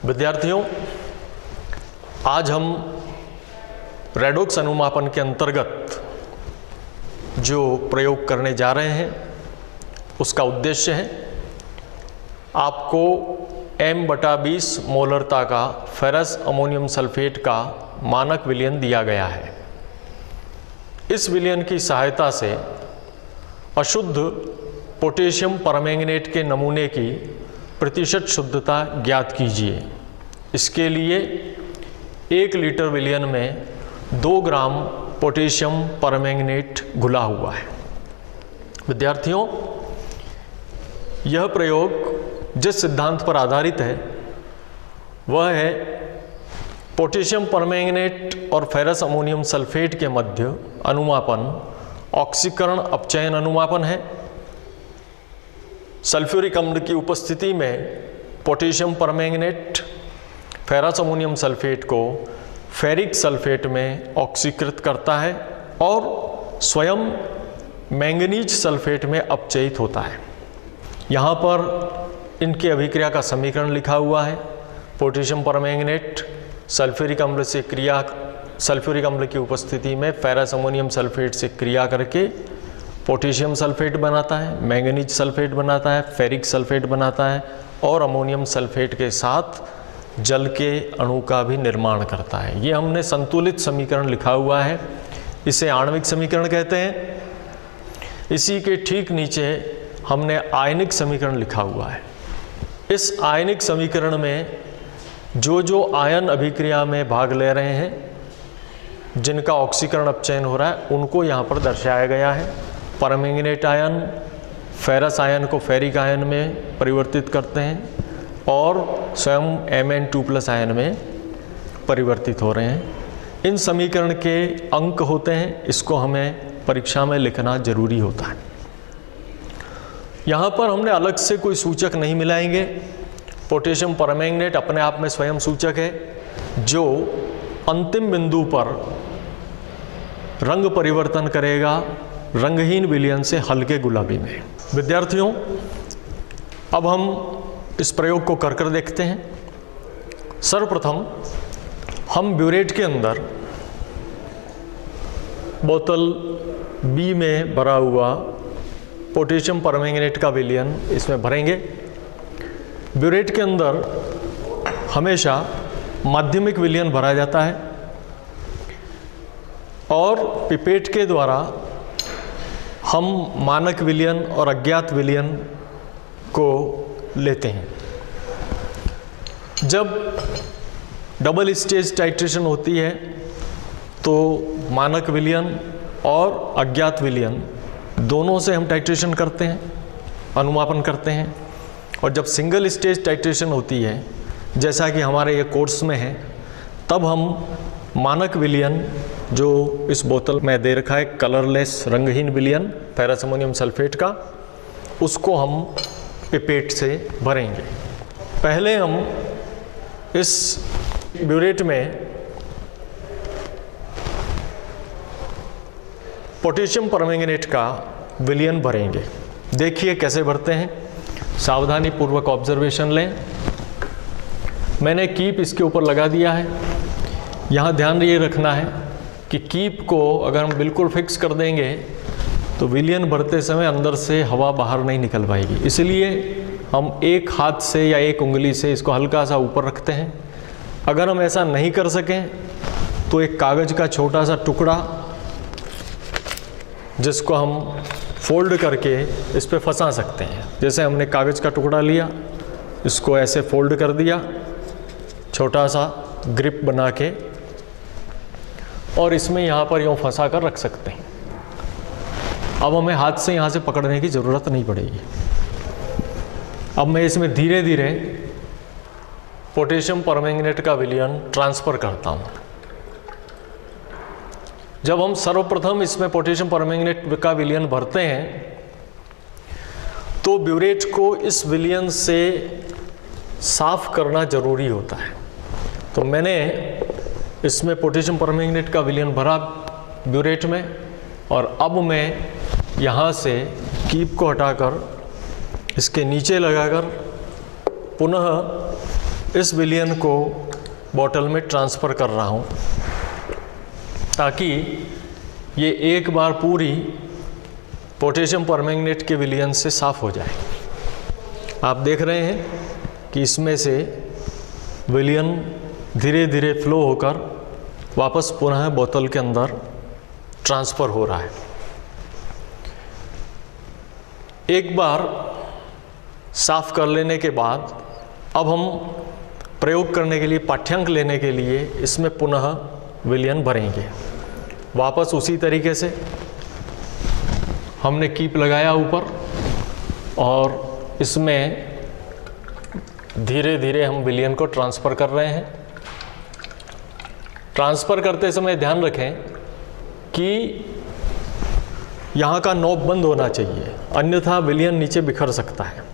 विद्यार्थियों, आज हम रेडॉक्स अनुमापन के अंतर्गत जो प्रयोग करने जा रहे हैं उसका उद्देश्य है आपको M/20 मोलरता का फेरस अमोनियम सल्फेट का मानक विलयन दिया गया है। इस विलयन की सहायता से अशुद्ध पोटेशियम परमैंगनेट के नमूने की प्रतिशत शुद्धता ज्ञात कीजिए। इसके लिए 1 लीटर विलयन में 2 ग्राम पोटेशियम परमैंगनेट घुला हुआ है। विद्यार्थियों, यह प्रयोग जिस सिद्धांत पर आधारित है वह है पोटेशियम परमैंगनेट और फेरस अमोनियम सल्फेट के मध्य अनुमापन ऑक्सीकरण अपचयन अनुमापन है। सल्फ्यूरिक अम्ल की उपस्थिति में potassium permanganate ferrous ammonium sulphate को फेरिक सल्फेट में ऑक्सीकृत करता है और स्वयं मैंगनीज सल्फेट में अपचयित होता है। यहाँ पर इनकी अभिक्रिया का समीकरण लिखा हुआ है। पोटेशियम परमैंगनेट सल्फ्यूरिक अम्ल की उपस्थिति में फेरस अमोनियम सल्फेट से क्रिया करके पोटेशियम सल्फेट बनाता है, मैंगनीज सल्फेट बनाता है, फेरिक सल्फेट बनाता है और अमोनियम सल्फेट के साथ जल के अणु का भी निर्माण करता है। ये हमने संतुलित समीकरण लिखा हुआ है, इसे आणविक समीकरण कहते हैं। इसी के ठीक नीचे हमने आयनिक समीकरण लिखा हुआ है। इस आयनिक समीकरण में जो आयन अभिक्रिया में भाग ले रहे हैं, जिनका ऑक्सीकरण अपचयन हो रहा है, उनको यहाँ पर दर्शाया गया है। परमैंगनेट आयन फेरस आयन को फेरिक आयन में परिवर्तित करते हैं और स्वयं Mn2+ आयन में परिवर्तित हो रहे हैं। इन समीकरण के अंक होते हैं, इसको हमें परीक्षा में लिखना जरूरी होता है। यहाँ पर हमने अलग से कोई सूचक नहीं मिलाएंगे। पोटेशियम परमैंगनेट अपने आप में स्वयं सूचक है जो अंतिम बिंदु पर रंग परिवर्तन करेगा रंगहीन विलयन से हल्के गुलाबी में। विद्यार्थियों, अब हम इस प्रयोग को कर देखते हैं। सर्वप्रथम हम ब्यूरेट के अंदर बोतल B में भरा हुआ पोटेशियम परमैंगनेट का विलयन इसमें भरेंगे। ब्यूरेट के अंदर हमेशा माध्यमिक विलयन भरा जाता है और पिपेट के द्वारा हम मानक विलयन और अज्ञात विलयन को लेते हैं। जब डबल स्टेज टाइट्रेशन होती है तो मानक विलयन और अज्ञात विलयन दोनों से हम टाइट्रेशन करते हैं, अनुमापन करते हैं। और जब सिंगल स्टेज टाइट्रेशन होती है, जैसा कि हमारे ये कोर्स में है, तब हम मानक विलयन जो इस बोतल में दे रखा है, कलरलेस रंगहीन विलयन फेरस अमोनियम सल्फेट का, उसको हम पिपेट से भरेंगे। पहले हम इस ब्यूरेट में पोटेशियम परमैंगनेट का विलयन भरेंगे। देखिए कैसे भरते हैं, सावधानी पूर्वक ऑब्जर्वेशन लें। मैंने कीप इसके ऊपर लगा दिया है। यहाँ ध्यान ये रखना है कि कीप को अगर हम बिल्कुल फिक्स कर देंगे तो विलयन भरते समय अंदर से हवा बाहर नहीं निकल पाएगी। इसलिए हम एक हाथ से या एक उंगली से इसको हल्का सा ऊपर रखते हैं। अगर हम ऐसा नहीं कर सकें तो एक कागज़ का छोटा सा टुकड़ा जिसको हम फोल्ड करके इस पर फंसा सकते हैं। जैसे हमने कागज़ का टुकड़ा लिया, इसको ऐसे फोल्ड कर दिया छोटा सा ग्रिप बना के, और इसमें यहाँ पर यूँ फंसा कर रख सकते हैं। अब हमें हाथ से यहाँ से पकड़ने की ज़रूरत नहीं पड़ेगी। अब मैं इसमें धीरे धीरे पोटेशियम परमैंगनेट का विलयन ट्रांसफ़र करता हूँ। जब हम सर्वप्रथम इसमें पोटेशियम परमैंगनेट का विलयन भरते हैं तो ब्यूरेट को इस विलयन से साफ करना जरूरी होता है। तो मैंने इसमें पोटेशियम परमैंगनेट का विलयन भरा ब्यूरेट में, और अब मैं यहाँ से कीप को हटाकर इसके नीचे लगाकर पुनः इस विलयन को बोतल में ट्रांसफ़र कर रहा हूँ ताकि ये एक बार पूरी पोटेशियम परमैंगनेट के विलयन से साफ़ हो जाए। आप देख रहे हैं कि इसमें से विलयन धीरे धीरे फ्लो होकर वापस पुनः बोतल के अंदर ट्रांसफ़र हो रहा है। एक बार साफ़ कर लेने के बाद अब हम प्रयोग करने के लिए, पाठ्यांक लेने के लिए इसमें पुनः विलयन भरेंगे। वापस उसी तरीके से हमने कीप लगाया ऊपर और इसमें धीरे धीरे हम विलयन को ट्रांसफ़र कर रहे हैं। ट्रांसफ़र करते समय ध्यान रखें कि यहाँ का नॉब बंद होना चाहिए, अन्यथा विलयन नीचे बिखर सकता है।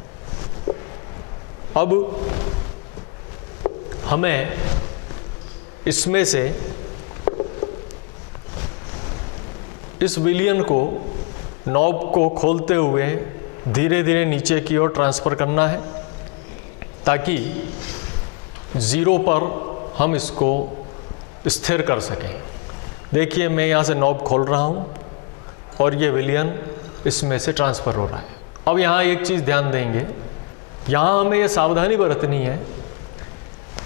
अब हमें इसमें से इस विलयन को, नॉब को खोलते हुए धीरे धीरे नीचे की ओर ट्रांसफ़र करना है ताकि ज़ीरो पर हम इसको स्थिर कर सकें। देखिए मैं यहाँ से नॉब खोल रहा हूँ और ये विलयन इसमें से ट्रांसफ़र हो रहा है। अब यहाँ एक चीज़ ध्यान देंगे, यहाँ हमें ये सावधानी बरतनी है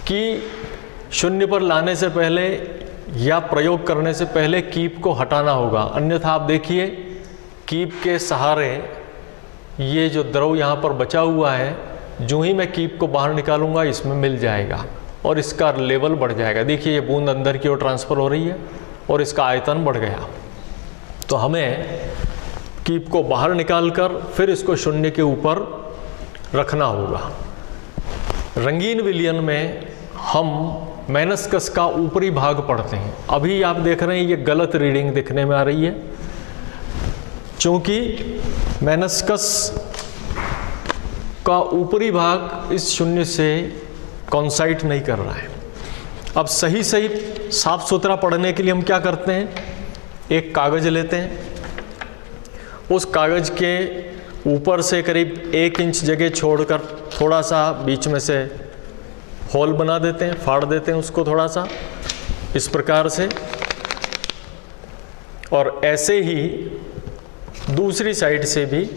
कि शून्य पर लाने से पहले या प्रयोग करने से पहले कीप को हटाना होगा, अन्यथा आप देखिए कीप के सहारे ये जो द्रव यहाँ पर बचा हुआ है, जो ही मैं कीप को बाहर निकालूंगा इसमें मिल जाएगा और इसका लेवल बढ़ जाएगा। देखिए ये बूंद अंदर की ओर ट्रांसफ़र हो रही है और इसका आयतन बढ़ गया। तो हमें कीप को बाहर निकालकर फिर इसको शून्य के ऊपर रखना होगा। रंगीन विलयन में हम मेनिस्कस का ऊपरी भाग पढ़ते हैं। अभी आप देख रहे हैं ये गलत रीडिंग दिखने में आ रही है क्योंकि मेनिस्कस का ऊपरी भाग इस शून्य से कॉन्साइड नहीं कर रहा है। अब सही सही साफ सुथरा पढ़ने के लिए हम क्या करते हैं, एक कागज़ लेते हैं, उस कागज़ के ऊपर से करीब 1 इंच जगह छोड़कर थोड़ा सा बीच में से होल बना देते हैं, फाड़ देते हैं उसको थोड़ा सा इस प्रकार से, और ऐसे ही दूसरी साइड से भी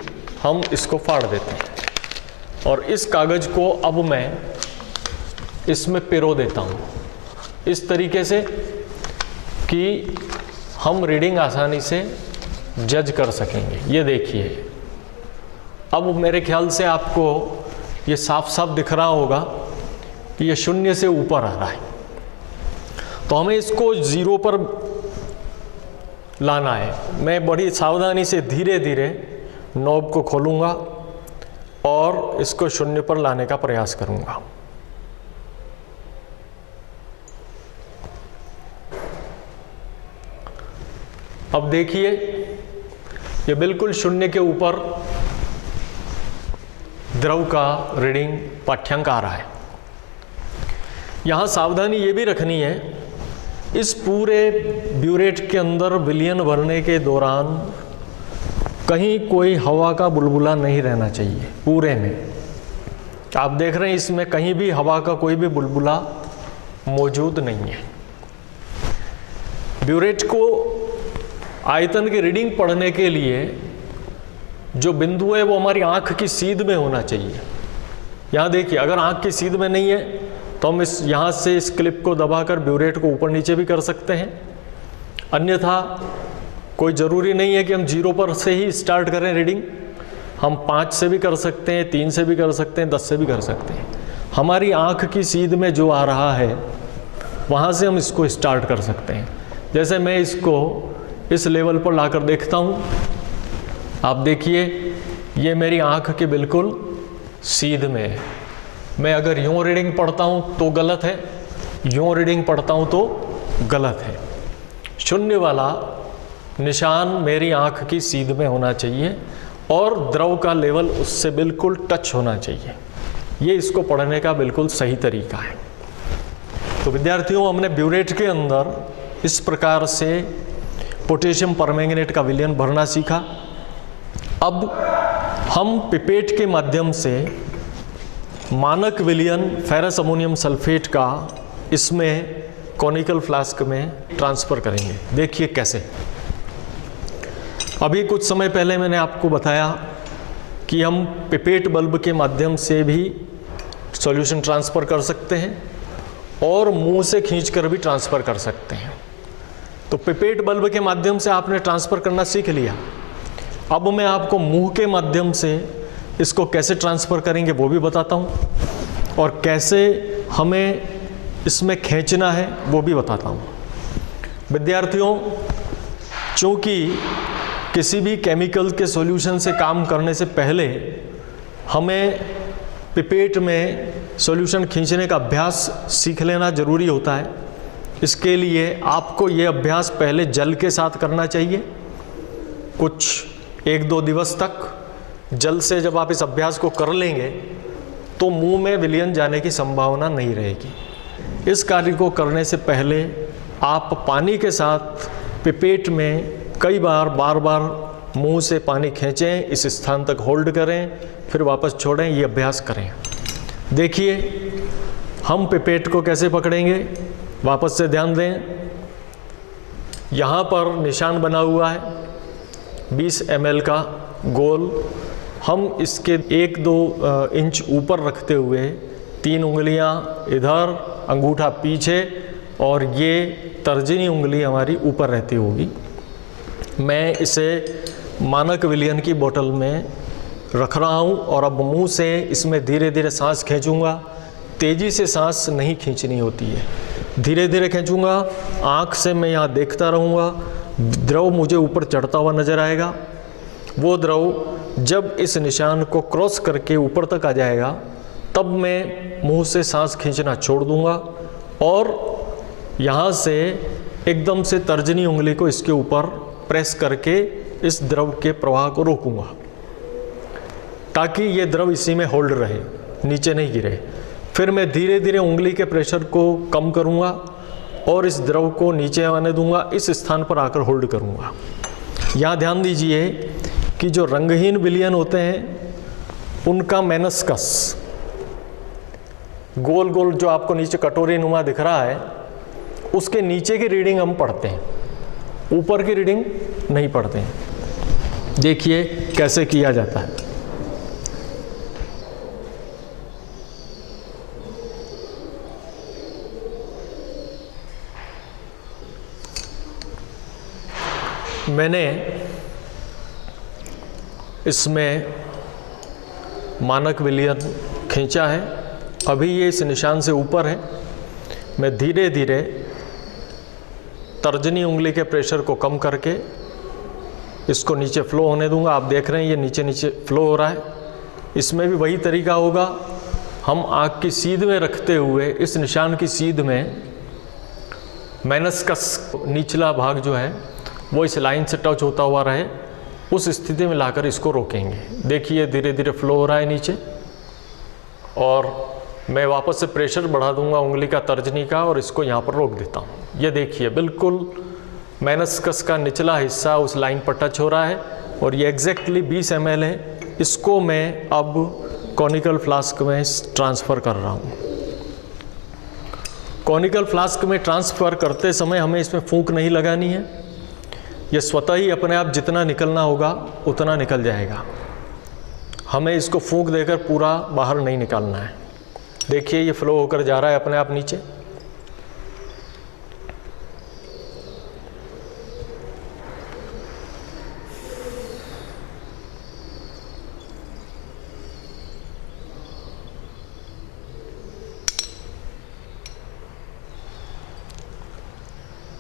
हम इसको फाड़ देते हैं। और इस कागज़ को अब मैं इसमें पिरो देता हूँ इस तरीके से कि हम रीडिंग आसानी से जज कर सकेंगे। ये देखिए अब मेरे ख्याल से आपको ये साफ साफ दिख रहा होगा कि ये शून्य से ऊपर आ रहा है। तो हमें इसको ज़ीरो पर लाना है। मैं बड़ी सावधानी से धीरे धीरे नॉब को खोलूँगा और इसको शून्य पर लाने का प्रयास करूँगा। अब देखिए ये बिल्कुल शून्य के ऊपर द्रव का रीडिंग पाठ्यांक आ रहा है। यहाँ सावधानी ये भी रखनी है, इस पूरे ब्यूरेट के अंदर विलयन भरने के दौरान कहीं कोई हवा का बुलबुला नहीं रहना चाहिए पूरे में। आप देख रहे हैं इसमें कहीं भी हवा का कोई भी बुलबुला मौजूद नहीं है। ब्यूरेट को आयतन की रीडिंग पढ़ने के लिए जो बिंदु है वो हमारी आँख की सीध में होना चाहिए। यहाँ देखिए अगर आँख की सीध में नहीं है तो हम इस यहाँ से इस क्लिप को दबाकर ब्यूरेट को ऊपर नीचे भी कर सकते हैं, अन्यथा कोई ज़रूरी नहीं है कि हम 0 पर से ही स्टार्ट करें रीडिंग। हम 5 से भी कर सकते हैं, 3 से भी कर सकते हैं, 10 से भी कर सकते हैं। हमारी आँख की सीध में जो आ रहा है वहाँ से हम इसको स्टार्ट कर सकते हैं। जैसे मैं इसको इस लेवल पर लाकर देखता हूँ, आप देखिए ये मेरी आँख के बिल्कुल सीध में है। मैं अगर यूँ रीडिंग पढ़ता हूँ तो गलत है, यूँ रीडिंग पढ़ता हूँ तो गलत है। शून्य वाला निशान मेरी आँख की सीध में होना चाहिए और द्रव का लेवल उससे बिल्कुल टच होना चाहिए। ये इसको पढ़ने का बिल्कुल सही तरीका है। तो विद्यार्थियों, हमने ब्यूरेट के अंदर इस प्रकार से पोटेशियम परमैंगनेट का विलयन भरना सीखा। अब हम पिपेट के माध्यम से मानक विलयन फेरस अमोनियम सल्फेट का इसमें कॉनिकल फ्लास्क में ट्रांसफ़र करेंगे। देखिए कैसे। अभी कुछ समय पहले मैंने आपको बताया कि हम पिपेट बल्ब के माध्यम से भी सॉल्यूशन ट्रांसफ़र कर सकते हैं और मुंह से खींचकर भी ट्रांसफ़र कर सकते हैं। तो पिपेट बल्ब के माध्यम से आपने ट्रांसफ़र करना सीख लिया। अब मैं आपको मुंह के माध्यम से इसको कैसे ट्रांसफ़र करेंगे वो भी बताता हूँ, और कैसे हमें इसमें खींचना है वो भी बताता हूँ। विद्यार्थियों, चूँकि किसी भी केमिकल के सॉल्यूशन से काम करने से पहले हमें पिपेट में सॉल्यूशन खींचने का अभ्यास सीख लेना ज़रूरी होता है। इसके लिए आपको ये अभ्यास पहले जल के साथ करना चाहिए। कुछ 1-2 दिवस तक जल से जब आप इस अभ्यास को कर लेंगे तो मुंह में विलयन जाने की संभावना नहीं रहेगी। इस कार्य को करने से पहले आप पानी के साथ पिपेट में कई बार बार मुंह से पानी खींचें, इस स्थान तक होल्ड करें, फिर वापस छोड़ें, ये अभ्यास करें। देखिए हम पिपेट को कैसे पकड़ेंगे, वापस से ध्यान दें। यहाँ पर निशान बना हुआ है 20 ml का गोल। हम इसके 1-2 इंच ऊपर रखते हुए 3 उंगलियाँ इधर, अंगूठा पीछे, और ये तर्जनी उंगली हमारी ऊपर रहती होगी। मैं इसे मानक विलयन की बोतल में रख रहा हूँ और अब मुंह से इसमें धीरे धीरे सांस खींचूंगा। तेज़ी से सांस नहीं खींचनी होती है, धीरे धीरे खींचूंगा। आँख से मैं यहाँ देखता रहूँगा, द्रव मुझे ऊपर चढ़ता हुआ नज़र आएगा। वो द्रव जब इस निशान को क्रॉस करके ऊपर तक आ जाएगा तब मैं मुंह से सांस खींचना छोड़ दूँगा और यहाँ से एकदम से तर्जनी उंगली को इसके ऊपर प्रेस करके इस द्रव के प्रवाह को रोकूंगा, ताकि ये द्रव इसी में होल्ड रहे, नीचे नहीं गिरे। फिर मैं धीरे धीरे उंगली के प्रेशर को कम करूंगा और इस द्रव को नीचे आने दूंगा, इस स्थान पर आकर होल्ड करूंगा। यहाँ ध्यान दीजिए कि जो रंगहीन विलयन होते हैं उनका मेनिस्कस, गोल गोल जो आपको नीचे कटोरी नुमा दिख रहा है, उसके नीचे की रीडिंग हम पढ़ते हैं, ऊपर की रीडिंग नहीं पढ़ते हैं। देखिए कैसे किया जाता है। मैंने इसमें मानक विलयन खींचा है, अभी ये इस निशान से ऊपर है। मैं धीरे धीरे तर्जनी उंगली के प्रेशर को कम करके इसको नीचे फ्लो होने दूंगा। आप देख रहे हैं ये नीचे नीचे फ्लो हो रहा है। इसमें भी वही तरीका होगा। हम आँख की सीध में रखते हुए इस निशान की सीध में मेनिस्कस निचला भाग जो है वो इस लाइन से टच होता हुआ रहे, उस स्थिति में लाकर इसको रोकेंगे। देखिए धीरे धीरे फ्लो हो रहा है नीचे, और मैं वापस से प्रेशर बढ़ा दूंगा उंगली का तर्जनी का और इसको यहाँ पर रोक देता हूँ। ये देखिए बिल्कुल मेनिस्कस का निचला हिस्सा उस लाइन पर टच हो रहा है और ये एग्जैक्टली 20 ml है। इसको मैं अब कॉनिकल फ्लास्क में ट्रांसफ़र कर रहा हूँ। कॉनिकल फ्लास्क में ट्रांसफ़र करते समय हमें इसमें फूंक नहीं लगानी है, ये स्वतः ही अपने आप जितना निकलना होगा उतना निकल जाएगा। हमें इसको फूंक देकर पूरा बाहर नहीं निकालना है। देखिए ये फ्लो होकर जा रहा है अपने आप नीचे।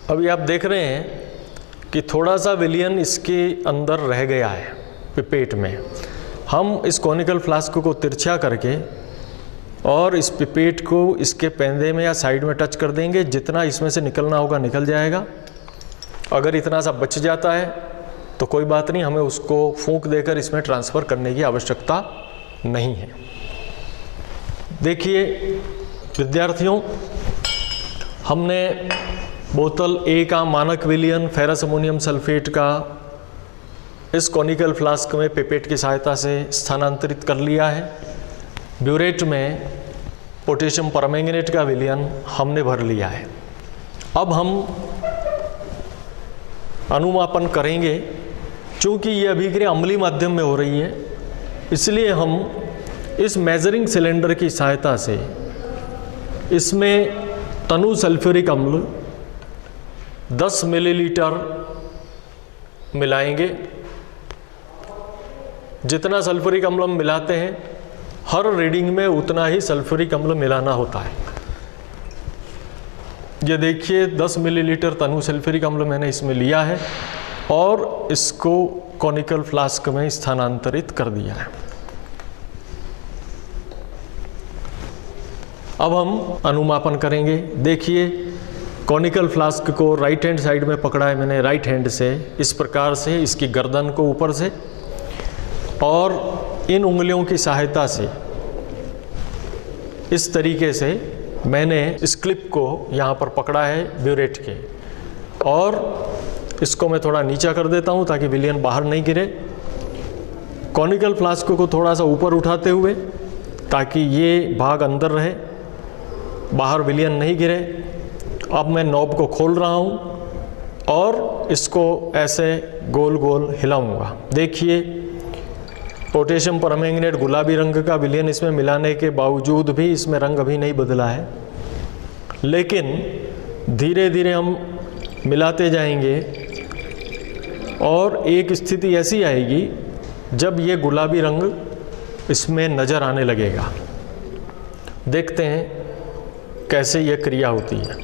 अभी आप देख रहे हैं कि थोड़ा सा विलयन इसके अंदर रह गया है पिपेट में। हम इस कॉनिकल फ्लास्क को तिरछा करके और इस पिपेट को इसके पेंदे में या साइड में टच कर देंगे। जितना इसमें से निकलना होगा निकल जाएगा। अगर इतना सा बच जाता है तो कोई बात नहीं, हमें उसको फूंक देकर इसमें ट्रांसफ़र करने की आवश्यकता नहीं है। देखिए विद्यार्थियों, हमने बोतल ए का मानक विलयन फेरस अमोनियम सल्फेट का इस कॉनिकल फ्लास्क में पिपेट की सहायता से स्थानांतरित कर लिया है। ब्यूरेट में पोटेशियम परमैंगनेट का विलयन हमने भर लिया है। अब हम अनुमापन करेंगे। चूँकि ये अभिक्रिया अम्लीय माध्यम में हो रही है, इसलिए हम इस मेजरिंग सिलेंडर की सहायता से इसमें तनु सल्फ्यूरिक अम्ल 10 मिलीलीटर मिलाएंगे। जितना सल्फ्यूरिक अम्ल हम मिलाते हैं, हर रीडिंग में उतना ही सल्फ्यूरिक अम्ल मिलाना होता है। ये देखिए 10 मिलीलीटर तनु सल्फ्यूरिक अम्ल मैंने इसमें लिया है और इसको कॉनिकल फ्लास्क में स्थानांतरित कर दिया है। अब हम अनुमापन करेंगे। देखिए कॉनिकल फ्लास्क को राइट हैंड साइड में पकड़ा है मैंने, राइट हैंड से इस प्रकार से इसकी गर्दन को ऊपर से, और इन उंगलियों की सहायता से इस तरीके से मैंने इस क्लिप को यहाँ पर पकड़ा है ब्यूरेट के, और इसको मैं थोड़ा नीचा कर देता हूँ ताकि विलयन बाहर नहीं गिरे। कॉनिकल फ्लास्क को थोड़ा सा ऊपर उठाते हुए ताकि ये भाग अंदर रहे, बाहर विलयन नहीं गिरे। अब मैं नॉब को खोल रहा हूँ और इसको ऐसे गोल गोल हिलाऊंगा। देखिए पोटेशियम परमैंगनेट गुलाबी रंग का विलयन इसमें मिलाने के बावजूद भी इसमें रंग अभी नहीं बदला है, लेकिन धीरे धीरे हम मिलाते जाएंगे और एक स्थिति ऐसी आएगी जब ये गुलाबी रंग इसमें नज़र आने लगेगा। देखते हैं कैसे यह क्रिया होती है।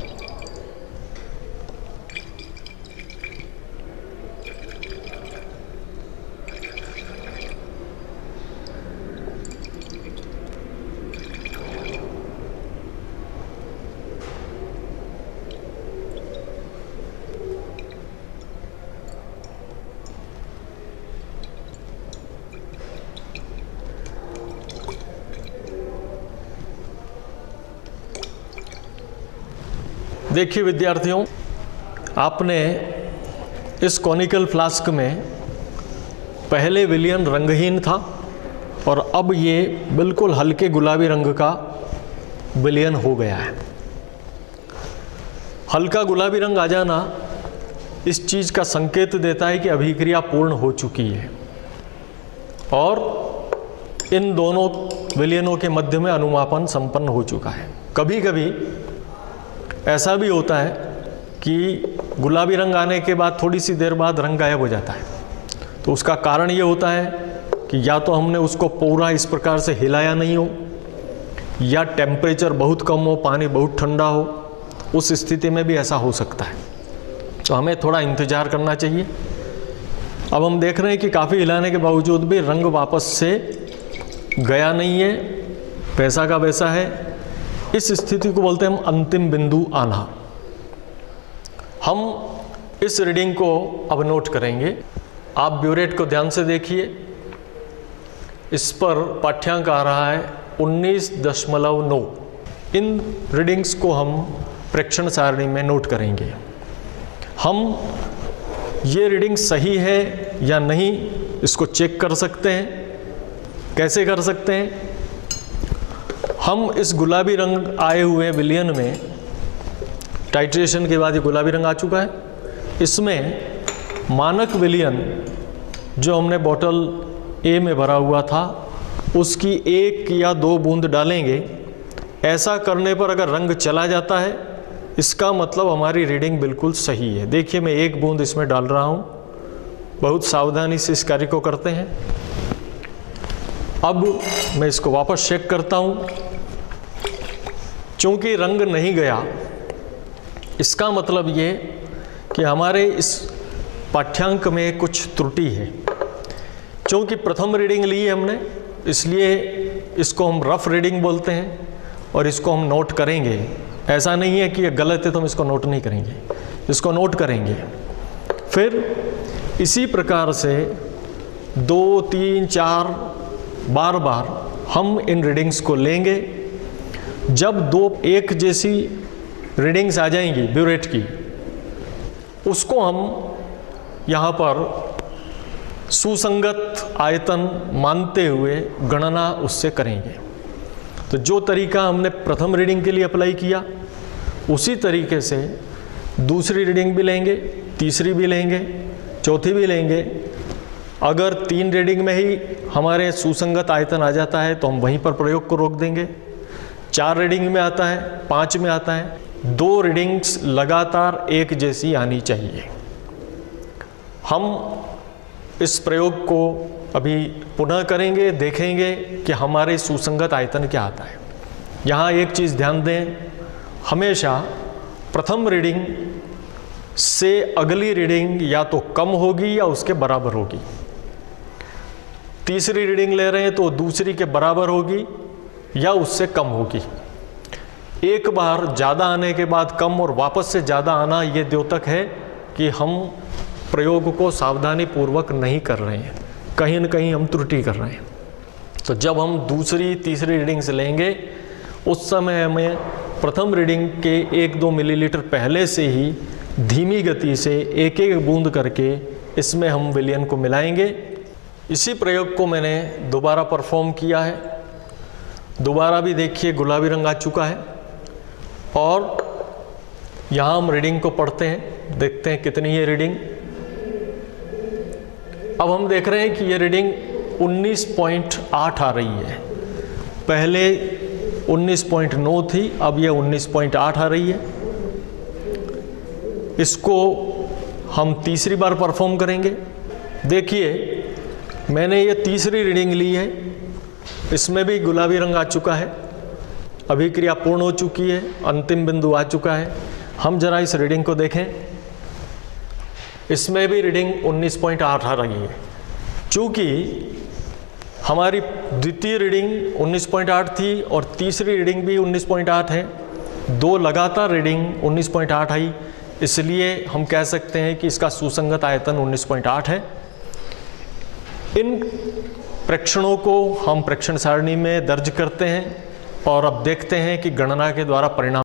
देखिए विद्यार्थियों, आपने इस कॉनिकल फ्लास्क में पहले विलयन रंगहीन था और अब ये बिल्कुल हल्के गुलाबी रंग का विलयन हो गया है। हल्का गुलाबी रंग आ जाना इस चीज़ का संकेत देता है कि अभिक्रिया पूर्ण हो चुकी है और इन दोनों विलयनों के मध्य में अनुमापन संपन्न हो चुका है। कभी कभी ऐसा भी होता है कि गुलाबी रंग आने के बाद थोड़ी सी देर बाद रंग गायब हो जाता है। तो उसका कारण ये होता है कि या तो हमने उसको पूरा इस प्रकार से हिलाया नहीं हो, या टेम्परेचर बहुत कम हो, पानी बहुत ठंडा हो। उस स्थिति में भी ऐसा हो सकता है, तो हमें थोड़ा इंतज़ार करना चाहिए। अब हम देख रहे हैं कि काफ़ी हिलाने के बावजूद भी रंग वापस से गया नहीं है, वैसा का वैसा है। इस स्थिति को बोलते हैं हम अंतिम बिंदु आना। हम इस रीडिंग को अब नोट करेंगे। आप ब्यूरेट को ध्यान से देखिए, इस पर पाठ्यांक आ रहा है 19.9। इन रीडिंग्स को हम प्रेक्षण सारणी में नोट करेंगे। हम ये रीडिंग सही है या नहीं इसको चेक कर सकते हैं। कैसे कर सकते हैं? हम इस गुलाबी रंग आए हुए विलयन में, टाइट्रेशन के बाद ये गुलाबी रंग आ चुका है, इसमें मानक विलयन जो हमने बोतल ए में भरा हुआ था उसकी 1 या 2 बूंद डालेंगे। ऐसा करने पर अगर रंग चला जाता है, इसका मतलब हमारी रीडिंग बिल्कुल सही है। देखिए मैं 1 बूंद इसमें डाल रहा हूँ, बहुत सावधानी से इस कार्य को करते हैं। अब मैं इसको वापस चेक करता हूँ। चूँकि रंग नहीं गया, इसका मतलब ये कि हमारे इस पाठ्यांक में कुछ त्रुटि है। चूँकि प्रथम रीडिंग ली है हमने, इसलिए इसको हम रफ रीडिंग बोलते हैं और इसको हम नोट करेंगे। ऐसा नहीं है कि ये गलत है तो हम इसको नोट नहीं करेंगे, इसको नोट करेंगे। फिर इसी प्रकार से 2, 3, 4 बार हम इन रीडिंग्स को लेंगे। जब 2 एक जैसी रीडिंग्स आ जाएंगी ब्यूरेट की, उसको हम यहाँ पर सुसंगत आयतन मानते हुए गणना उससे करेंगे। तो जो तरीका हमने प्रथम रीडिंग के लिए अप्लाई किया, उसी तरीके से दूसरी रीडिंग भी लेंगे, तीसरी भी लेंगे, चौथी भी लेंगे। अगर 3 रीडिंग में ही हमारे सुसंगत आयतन आ जाता है तो हम वहीं पर प्रयोग को रोक देंगे। 4 रीडिंग में आता है, 5 में आता है, 2 रीडिंग्स लगातार एक जैसी आनी चाहिए। हम इस प्रयोग को अभी पुनः करेंगे, देखेंगे कि हमारे सुसंगत आयतन क्या आता है। यहाँ एक चीज़ ध्यान दें, हमेशा प्रथम रीडिंग से अगली रीडिंग या तो कम होगी या उसके बराबर होगी। तीसरी रीडिंग ले रहे हैं तो दूसरी के बराबर होगी या उससे कम होगी। एक बार ज़्यादा आने के बाद कम और वापस से ज़्यादा आना, ये द्योतक है कि हम प्रयोग को सावधानी पूर्वक नहीं कर रहे हैं, कहीं न कहीं हम त्रुटि कर रहे हैं। तो जब हम दूसरी तीसरी रीडिंग से लेंगे, उस समय हमें प्रथम रीडिंग के 1-2 मिलीलीटर पहले से ही धीमी गति से एक एक बूंद करके इसमें हम विलयन को मिलाएंगे। इसी प्रयोग को मैंने दोबारा परफॉर्म किया है। दोबारा भी देखिए गुलाबी रंग आ चुका है और यहाँ हम रीडिंग को पढ़ते हैं, देखते हैं कितनी है रीडिंग। अब हम देख रहे हैं कि ये रीडिंग 19.8 आ रही है। पहले 19.9 थी, अब ये 19.8 आ रही है। इसको हम तीसरी बार परफॉर्म करेंगे। देखिए मैंने ये तीसरी रीडिंग ली है, इसमें भी गुलाबी रंग आ चुका है, अभिक्रिया पूर्ण हो चुकी है, अंतिम बिंदु आ चुका है। हम जरा इस रीडिंग को देखें, इसमें भी रीडिंग 19.8 आ रही है। चूँकि हमारी द्वितीय रीडिंग 19.8 थी और तीसरी रीडिंग भी 19.8 है, 2 लगातार रीडिंग 19.8 आई, इसलिए हम कह सकते हैं कि इसका सुसंगत आयतन 19.8 है। इन प्रेक्षणों को हम प्रेक्षण सारणी में दर्ज करते हैं और अब देखते हैं कि गणना के द्वारा परिणाम